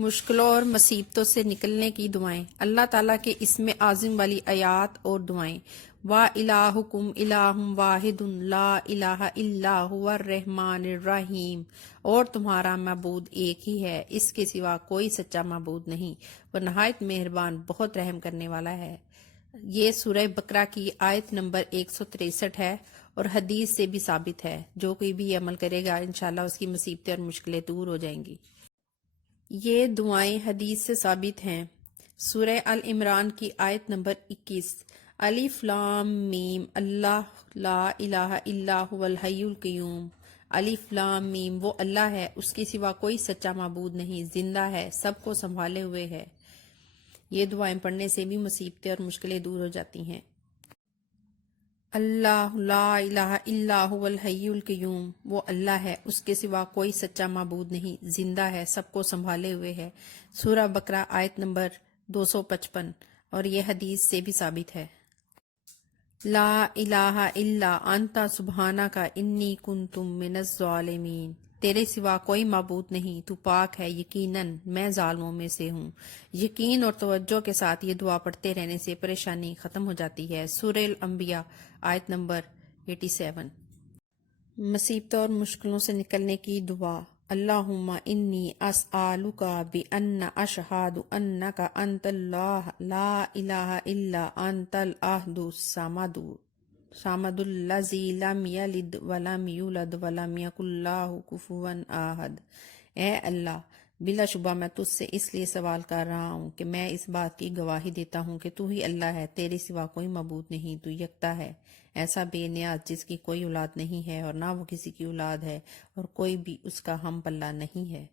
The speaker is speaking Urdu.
مشکلوں اور مصیبتوں سے نکلنے کی دعائیں، اللہ تعالیٰ کے اسم اعظم والی آیات اور دعائیں۔ وَإِلَٰهُكُمْ إِلَٰهٌ وَاحِدٌ لَا إِلَٰهَ إِلَّا هُوَ الرَّحْمَٰنُ الرَّحِيمُ، اور تمہارا معبود ایک ہی ہے، اس کے سوا کوئی سچا معبود نہیں، وہ نہایت مہربان بہت رحم کرنے والا ہے۔ یہ سورہ بقرہ کی آیت نمبر 163 ہے اور حدیث سے بھی ثابت ہے، جو کوئی بھی عمل کرے گا انشاءاللہ اس کی مصیبتیں اور مشکلیں دور ہو جائیں گی۔ یہ دعائیں حدیث سے ثابت ہیں۔ سورہ ال عمران کی آیت نمبر 21، الف لام میم اللہ لا الہ الا هو الحی القیوم، الف لام میم، وہ اللہ ہے، اس کے سوا کوئی سچا معبود نہیں، زندہ ہے، سب کو سنبھالے ہوئے ہے۔ یہ دعائیں پڑھنے سے بھی مصیبتیں اور مشکلیں دور ہو جاتی ہیں۔ اللہ لا الہ الا هو الحی القیوم، وہ اللہ ہے، اس کے سوا کوئی سچا معبود نہیں، زندہ ہے، سب کو سنبھالے ہوئے ہے۔ سورہ بقرہ آیت نمبر 255، اور یہ حدیث سے بھی ثابت ہے۔ لا الہ الا انت سبحانک انی کنت من الظالمین، تیرے سوا کوئی معبود نہیں، تو پاک ہے، یقیناً میں ظالموں میں سے ہوں۔ یقین اور توجہ کے ساتھ یہ دعا پڑھتے رہنے سے پریشانی ختم ہو جاتی ہے۔ سورہ الانبیاء آیت نمبر 87۔ مصیبتوں اور مشکلوں سے نکلنے کی دعا، اللہم انی اسألک بان اشہد انک انت اللہ لا الہ الا انت الاحد الصمد الذی لم یلد ولم یولد ولم یکن لہ کفوا احد۔ اے اللہ، بلا شبہ میں تجھ سے اس لیے سوال کر رہا ہوں کہ میں اس بات کی گواہی دیتا ہوں کہ تو ہی اللہ ہے، تیرے سوا کوئی معبود نہیں، تو یکتا ہے، ایسا بے نیاز جس کی کوئی اولاد نہیں ہے اور نہ وہ کسی کی اولاد ہے، اور کوئی بھی اس کا ہم پلہ نہیں ہے۔